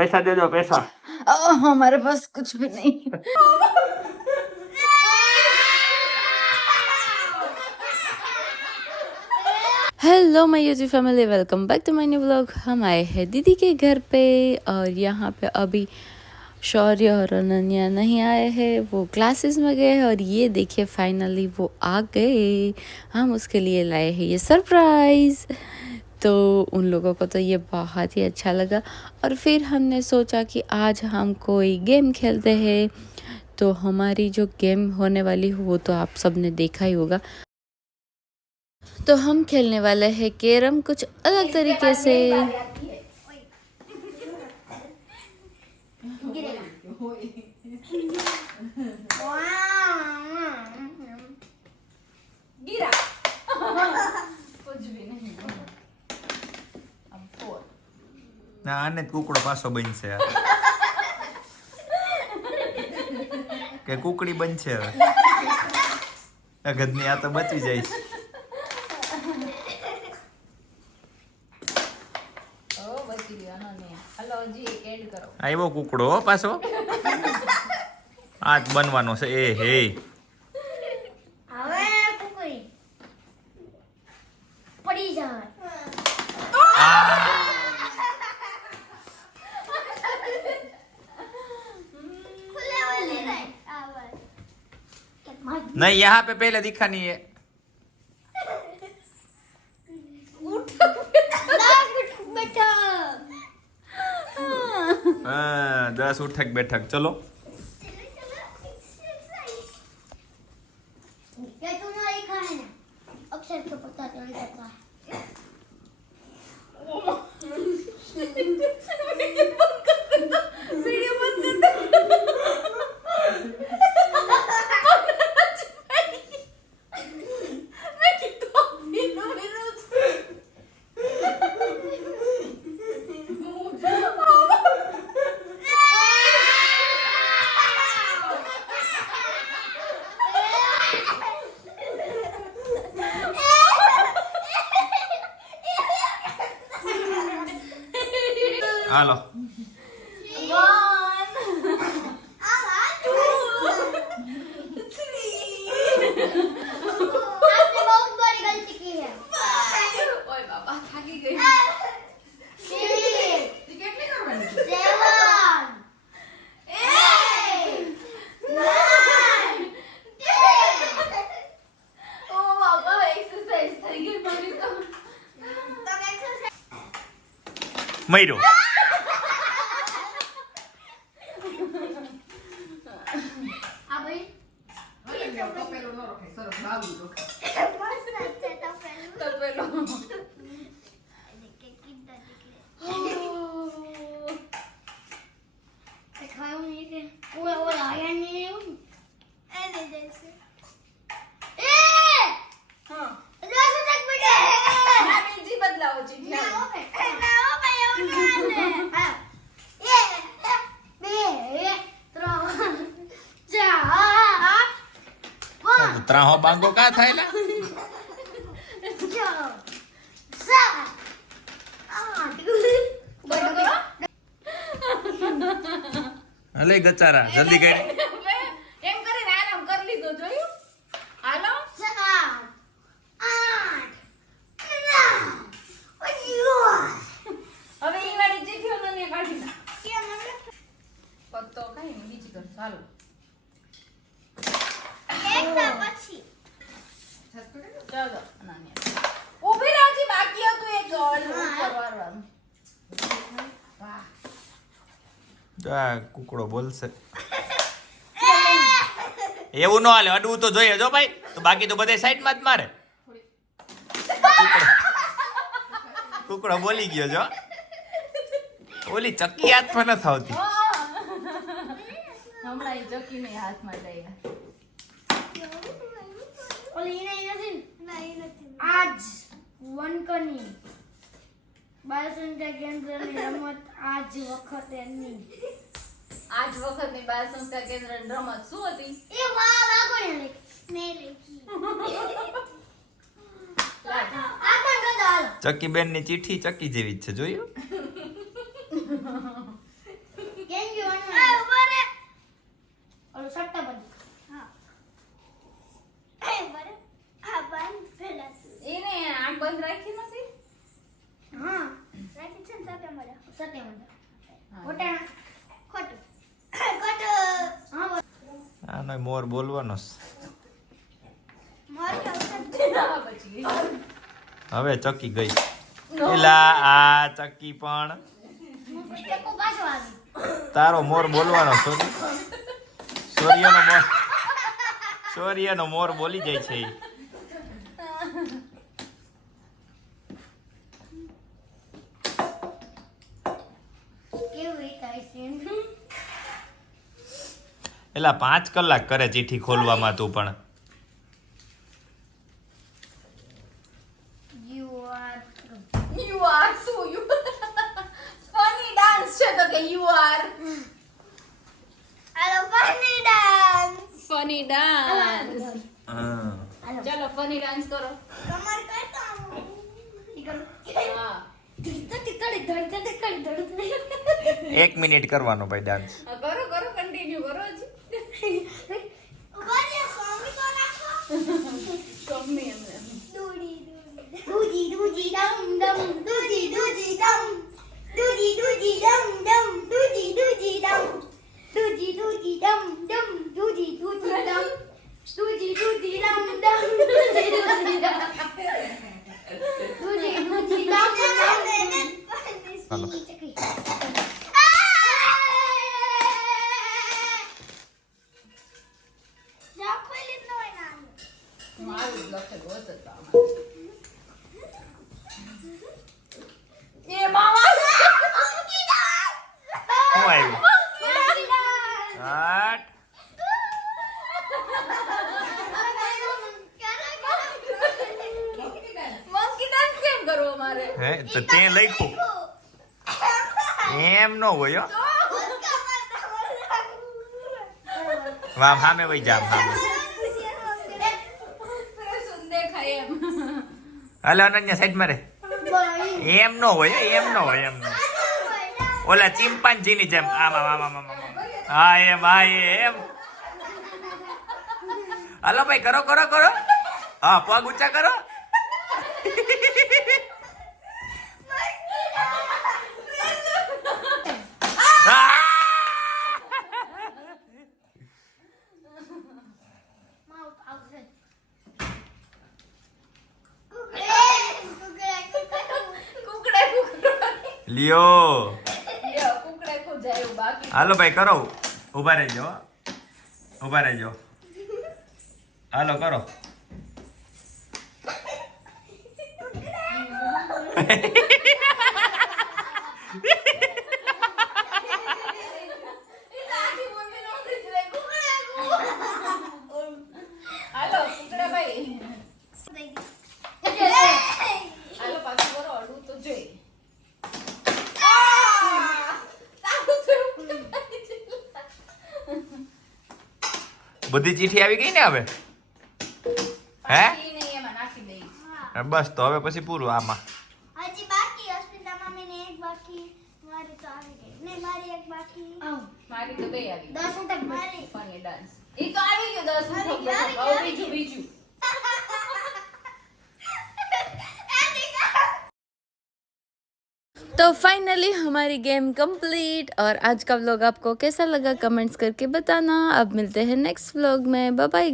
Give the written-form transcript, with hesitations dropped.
पैसा दे दो पैसा। हमारे पास कुछ भी नहीं। Hello my YouTube family, welcome back to my new vlog. हम आए हैं दीदी के घर पे और यहाँ पे अभी शौर्य और अनन्या नहीं आए हैं, वो क्लासेस में गए हैं। और ये देखिए फाइनली वो आ गए। हम उसके लिए लाए हैं ये सरप्राइज़। तो उन लोगों को तो ये बहुत ही अच्छा लगा और फिर हमने सोचा कि आज हम कोई गेम खेलते हैं। तो हमारी जो गेम होने वाली हो वो तो आप सब ने देखा ही होगा। तो हम खेलने वाले हैं कैरम कुछ अलग तरीके से। गिरा कुछ भी नहीं। अब 4 ના આને કુકડો પાછો બનશે કે કુકડી બનશે હવે અગદની આ તો બચી જાય છે ओ बची गया ना नहीं। हेलो जी एक ऐड करो। આવ્યો કુકડો હો પાછો આજ બનવાનો છે એ હે હવે કુકડી પડી જાય खुले वाले नहीं आवाज नहीं यहाँ पे पहले दिखा नहीं है बेटा हाँ 10 उठक बैठक चलो ये तुम्हारी खाना है अक्षर को पता चल जाता है वीडियो बंद कर दो। मैं कितना હાલો आपने बहुत बड़ी गलती की है ओए बाबा थाकी गई। टिकट नहीं करवानी। 7 ओ बाबा एक्सरसाइज થઈ ગઈ મારી તો। મયરો अभी ઓલે તો પેલો નો રખે સરસ બાબુ રખે बस अच्छा तो पहले તો પેલો देखे कितना दिखे खाऊं ये के पूरा वो आया नहीं हूं ऐसे जैसे ए हां जैसे तक बेटे આ બીજી બદલાવો છે ना हो पे हां ये बे त्रो जा ત્રાહો બાંગો કા થાયલા અલે ગચારા જલ્દી કરી એમ કરીને આરામ કરી લીધો જોયું। હાલો હવે ઈ વાળી ચીઠીઓ મને કાઢી નાખ। પત્તો કઈ નહીં બીજી કર ચાલો। ચાલો નાની ઊભી રહેજી બાકી હતું એક કરવાનું। વાહ આ કુકડો બોલશે એવું ન હાલે અડવું તો જોઈએ જો ભાઈ તો બાકી તો બધે સાઈડ માં જ મારે કુકડો બોલી ગયો જો ઓલી ચક્કી હાથમાં ન થાવતી હમણાં એ ચક્કીને હાથમાં લઈ आज वन कनी बालसंख्या केंद्રની રમત આજ વખતે ની આજ વખતની બાળ સંસ્થા કેન્દ્રની રમત શું હતી? એ વાહ વાહ કોને લખી મેં લખી આ પણ ગદા ચક્કી બેન ની ચીઠી ચક્કી જેવી જ છે જોયું સત્યવંત ખોટાણા ખોટું ખોટું હા બોલ. આનો મોર બોલવાનો છે. મારી હા, બચી ગઈ. હવે ચકી ગઈ. એલા આ ચકી પણ ટેકો પાછો આવી. તારો મોર બોલવાનો સૂર્યનો મોર બોલી જાય છે ઈ. કેવું એ થાય છે એલા 5 કલાક કરે ચીઠી ખોલવામાં તું પણ. You are You are so you. Funny dance છે તો કે you are. Hello funny dance Funny dance. હા. ચલો funny dance કરો. કમર કરતો ઈ કરો હા. ધડ 1 મિનિટ કરવાનો ભાઈ ડાન્સ. કરો કરો કન્ટિન્યુ કરો જ. ઉભા રહો કોમી કો રાખો ગમે એમને. દૂજી દૂજી દમ દમ દૂજી દૂજી દમ દૂજી દૂજી દમ દમ દૂજી દૂજી દમ દૂજી દૂજી દમ દમ દૂજી દૂજી દમ દૂજી દૂજી દમ દમ દૂજી દૂજી દમ દૂજી દૂજી દમ હાલો. મારું જ લખેલું હશે તો આમાં. એ મામા શું આવ્યું? હાટ. monkey dance કેમ કરવો મારે? હે તો તે લખ્યું એમ ન હોય હો. વાહ સામે વઈ જા સામે. શું દેખાય એમ. હાલો અનન્યા સાઈડ મારે. એમ ન હોય હો, એમ ન હોય એમ ન. ઓલા ચિમ્પાન્જીની જેમ આમ આમ આમ આમ આમ આમ. હા એમ હાલો ભાઈ કરો કરો કરો. હા પગ ઊંચા કરો. કુકડે કુકડે. લ્યો લ્યો, કુકડે ખોજાયું બાકી. હાલો ભાઈ કરો. ઊભા રહેજો હો. ઊભા રહેજો. હાલો કરો. આખી મમ્મી નોકરી જ રહી. કુકડે કુકડે. હાલો કુકડે ભાઈ. હાલો પાછું કરો અડું તો જોઈ. તારું થયું. બધી ચીઠી આવી ગઈ ને હવે. હે ઈ નહીં એમાં નાખી દઈશ. બસ તો હવે પછી પૂરું આમાં. હજી બાકી અસ્મિતા મામીને એક બાકી મારી તો આવી ગઈ નહીં મારી એક બાકી મારી તો ગઈ આવી. 10 તક મારી ફની ડાન્સ. ઈ તો આવી ગયો 10 આવી મિનિટ. ગયો, હવે આવી બીજું બીજું. तो फाइनली हमारी गेम कंप्लीट और आज का व्लॉग आपको कैसा लगा कमेंट्स करके बताना। अब मिलते हैं नेक्स्ट व्लॉग में। Bye bye.